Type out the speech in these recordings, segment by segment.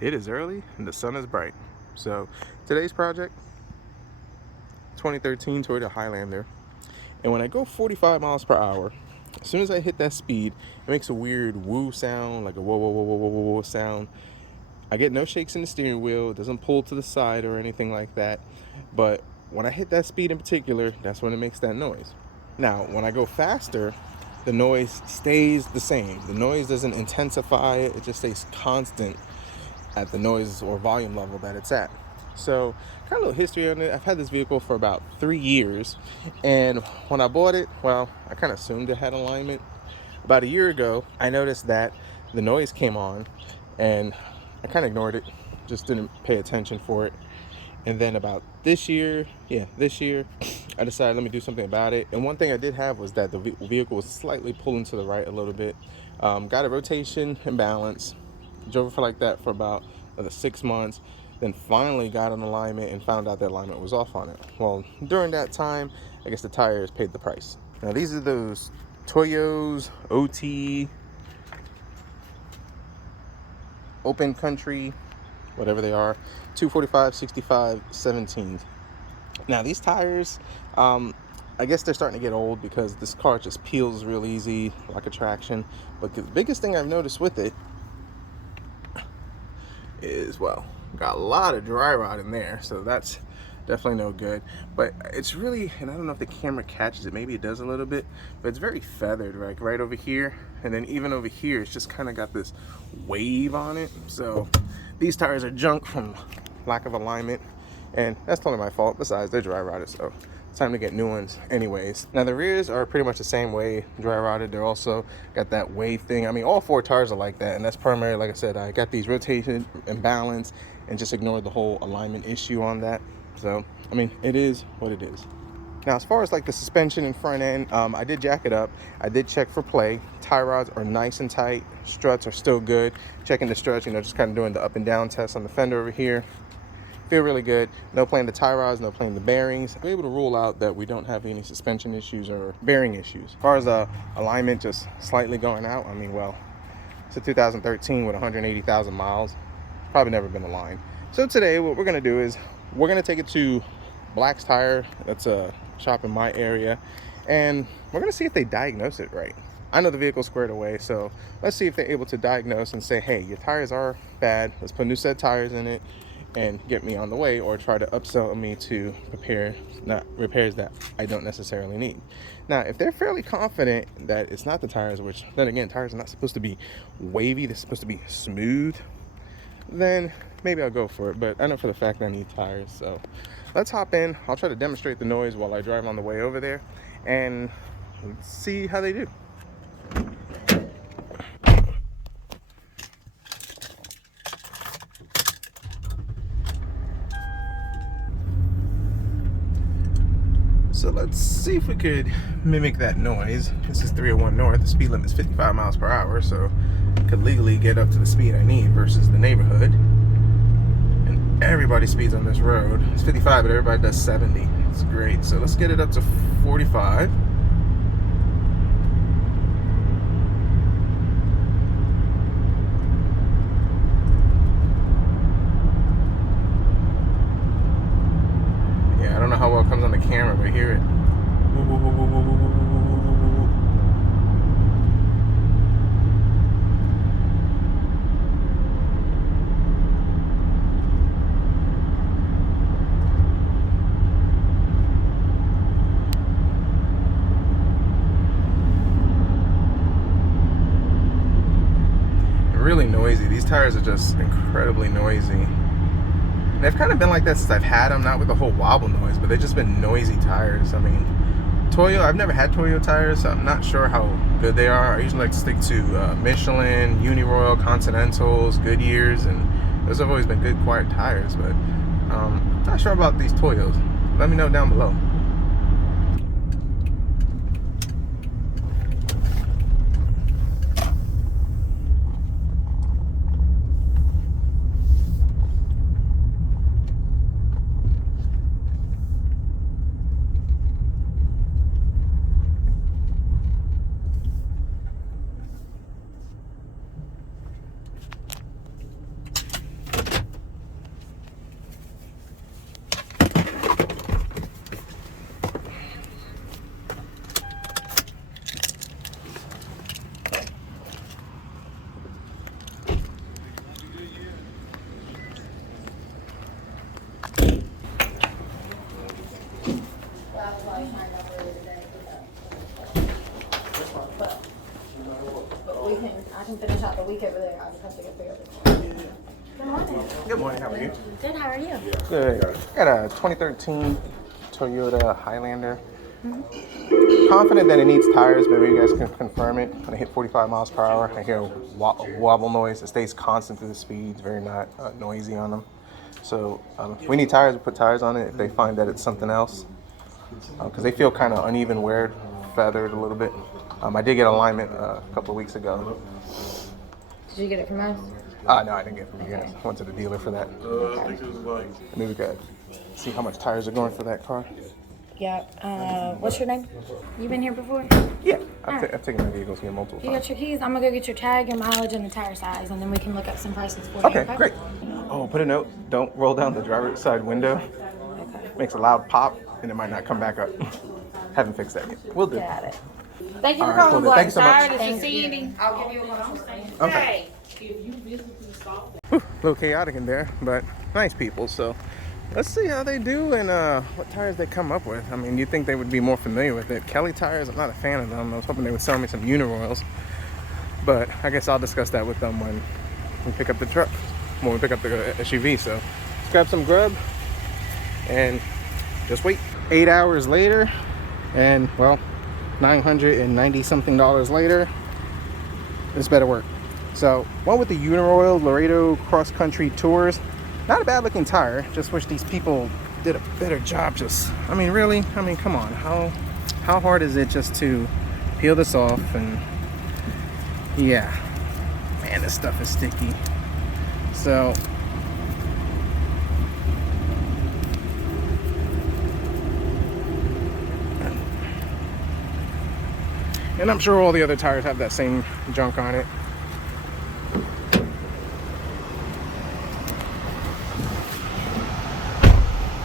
It is early and the sun is bright. So today's project, 2013 Toyota Highlander. And when I go 45 miles per hour, as soon as I hit that speed, it makes a weird woo sound, like a whoa, whoa, whoa, whoa, whoa, whoa sound. I get no shakes in the steering wheel. It doesn't pull to the side or anything like that. But when I hit that speed in particular, that's when it makes that noise. Now, when I go faster, the noise stays the same. The noise doesn't intensify, it just stays constant at the noise or volume level that it's at. So, kind of a little history on it. I've had this vehicle for about 3 years, and when I bought it, well, I kind of assumed it had alignment. About a year ago, I noticed that the noise came on, and I kind of ignored it, just didn't pay attention for it. And then about this year, I decided let me do something about it. And one thing I did have was that the vehicle was slightly pulling to the right a little bit. Got a rotation and balance. Drove it for like that for about 6 months. Then finally got an alignment and found out that alignment was off on it. Well, during that time, I guess the tires paid the price. Now these are those Toyos OT Open Country, whatever they are, 245, 65, 17s. Now these tires, I guess they're starting to get old because this car just peels real easy, like a traction. But the biggest thing I've noticed with it is, well, got a lot of dry rot in there, so that's definitely no good. But it's really, and I don't know if the camera catches it, maybe it does a little bit, but it's very feathered, like right over here, and then even over here, it's just kind of got this wave on it. So these tires are junk from lack of alignment, and that's totally my fault. Besides, they're dry rotted, so it's time to get new ones anyways. Now the rears are pretty much the same way, dry rotted. They're also got that wave thing. I mean, all four tires are like that, and that's primarily, like I said, I got these rotation and balance and just ignored the whole alignment issue on that. So I mean, it is what it is. Now, as far as like the suspension and front end, I did jack it up. I did check for play. Tie rods are nice and tight. Struts are still good. Checking the struts, just kind of doing the up and down test on the fender over here. Feel really good. No playing the tie rods, no playing the bearings. I'm able to rule out that we don't have any suspension issues or bearing issues. As far as alignment just slightly going out, I mean, well, it's a 2013 with 180,000 miles. Probably never been aligned. So today what we're gonna do is we're gonna take it to Black's Tire. That's a shop in my area, and we're gonna see if they diagnose it right. I know the vehicle's squared away, so let's see if they're able to diagnose and say, hey, your tires are bad, let's put new set tires in it and get me on the way, or try to upsell me to repairs that I don't necessarily need. Now, if they're fairly confident that it's not the tires, which then again, tires are not supposed to be wavy, they're supposed to be smooth, then maybe I'll go for it. But I know for the fact that I need tires, so let's hop in. I'll try to demonstrate the noise while I drive on the way over there, and let's see how they do. So let's see if we could mimic that noise. This is 301 North. The speed limit is 55 miles per hour, so I could legally get up to the speed I need versus the neighborhood. And everybody speeds on this road. It's 55, but everybody does 70. It's great. So let's get it up to 45. Yeah, I don't know how well it comes on the camera, but hear it. Really noisy. These tires are just incredibly noisy. They've kind of been like that since I've had them, not with the whole wobble noise, but they've just been noisy tires. I mean, Toyo, I've never had Toyo tires, so I'm not sure how good they are. I usually like to stick to Michelin, Uniroyal, Continentals, Goodyears, and those have always been good, quiet tires, but not sure about these Toyos. Let me know down below. I can finish out the week over there. I just have to get bigger. Good morning. Good morning, how are you? Good, how are you? Good. Got a 2013 Toyota Highlander. Confident that it needs tires, but maybe you guys can confirm it. When I hit 45 miles per hour, I hear a wobble noise. It stays constant through the speeds, very not noisy on them. So we need tires, we put tires on it if they find that it's something else. Because they feel kind of uneven, weird, feathered a little bit. I did get alignment a couple of weeks ago. Did you get it from us? No, I didn't get it from you guys. I went to the dealer for that. Maybe we could see how much tires are going for that car. Yeah. What's your name? You been here before? Yeah, I've taken my vehicles here multiple You times. got your keys? I'm gonna go get your tag, your mileage, and the tire size, and then we can look up some prices for you. Okay, great. Oh, put a note. Don't roll down the driver's side window. Okay. Makes a loud pop, and it might not come back up. Haven't fixed that yet. We'll do. Get at it. Thank you for All right, calling, cool. Black Thanks so much. Star. This is Sandy. I'll give you a call. Okay. Whew, a little chaotic in there, but nice people. So let's see how they do and what tires they come up with. I mean, you'd think they would be more familiar with it. Kelly tires, I'm not a fan of them. I was hoping they would sell me some Uniroyals, but I guess I'll discuss that with them when we pick up the truck, when we pick up the SUV. So let's grab some grub and just wait. 8 hours later, and well, $990 something later, this better work. So went with the Uniroyal Laredo Cross Country Tours. Not a bad looking tire, just wish these people did a better job. Just, I mean, really, I mean, come on, how hard is it just to peel this off? And yeah, man, this stuff is sticky. So and I'm sure all the other tires have that same junk on it.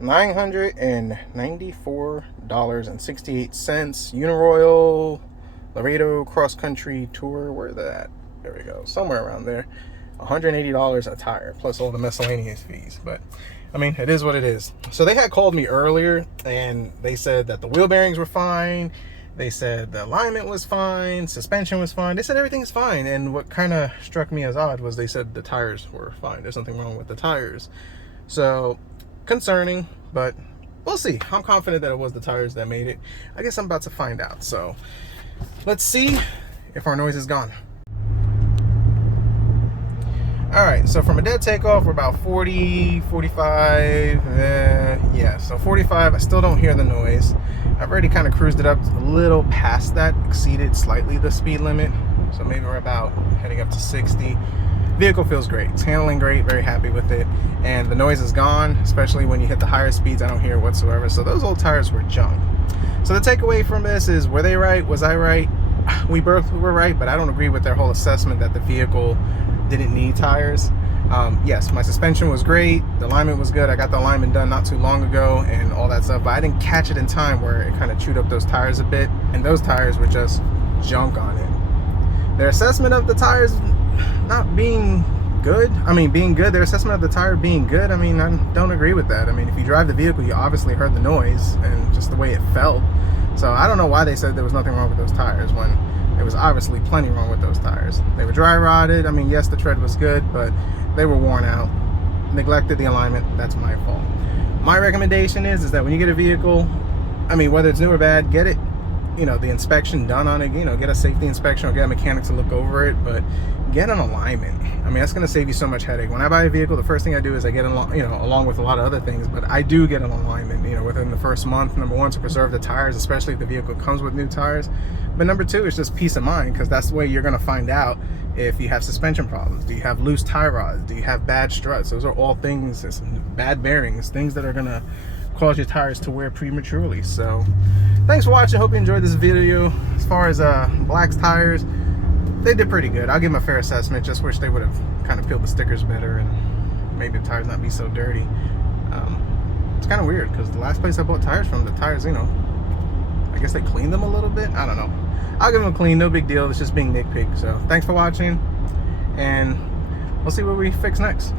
$994.68. Uniroyal Laredo Cross Country Tour. Where's that? There we go. Somewhere around there. $180 a tire plus all the miscellaneous fees. But I mean, it is what it is. So they had called me earlier and they said that the wheel bearings were fine. They said the alignment was fine, suspension was fine. They said everything's fine. And what kind of struck me as odd was they said the tires were fine. There's nothing wrong with the tires. So concerning, but we'll see. I'm confident that it was the tires that made it. I guess I'm about to find out. So let's see if our noise is gone. All right, so from a dead takeoff, we're about 40, 45, yeah, so 45, I still don't hear the noise. I've already kind of cruised it up a little past that, exceeded slightly the speed limit. So maybe we're about heading up to 60. Vehicle feels great, it's handling great, very happy with it. And the noise is gone, especially when you hit the higher speeds, I don't hear it whatsoever. So those old tires were junk. So the takeaway from this is, were they right? Was I right? We both were right, but I don't agree with their whole assessment that the vehicle didn't need tires. Yes, my suspension was great, the alignment was good. I got the alignment done not too long ago and all that stuff, but I didn't catch it in time where it kind of chewed up those tires a bit, and those tires were just junk on it. Their assessment of the tires not being good, I mean being good, their assessment of the tire being good, I mean, I don't agree with that. I mean, if you drive the vehicle, you obviously heard the noise and just the way it felt. So I don't know why they said there was nothing wrong with those tires when there was obviously plenty wrong with those tires. They were dry rotted. I mean, yes, the tread was good, but they were worn out. Neglected the alignment. That's my fault. My recommendation is that when you get a vehicle, I mean, whether it's new or bad, get it, you know, the inspection done on it. You know, get a safety inspection or get a mechanic to look over it, but get an alignment. I mean, that's going to save you so much headache. When I buy a vehicle, the first thing I do is I get along with a lot of other things, but I do get an alignment, you know, within the first month. Number one, to preserve the tires, especially if the vehicle comes with new tires. But number two, is just peace of mind, because that's the way you're going to find out if you have suspension problems. Do you have loose tie rods? Do you have bad struts? Those are all things, bad bearings, things that are going to cause your tires to wear prematurely. So thanks for watching. Hope you enjoyed this video. As far as Black's tires, they did pretty good. I'll give them a fair assessment. Just wish they would have kind of peeled the stickers better and maybe the tires not be so dirty. It's kind of weird because the last place I bought tires from, the tires, you know, I guess they cleaned them a little bit. I don't know. I'll give them a clean, no big deal. It's just being nitpicked. So thanks for watching, and we'll see what we fix next.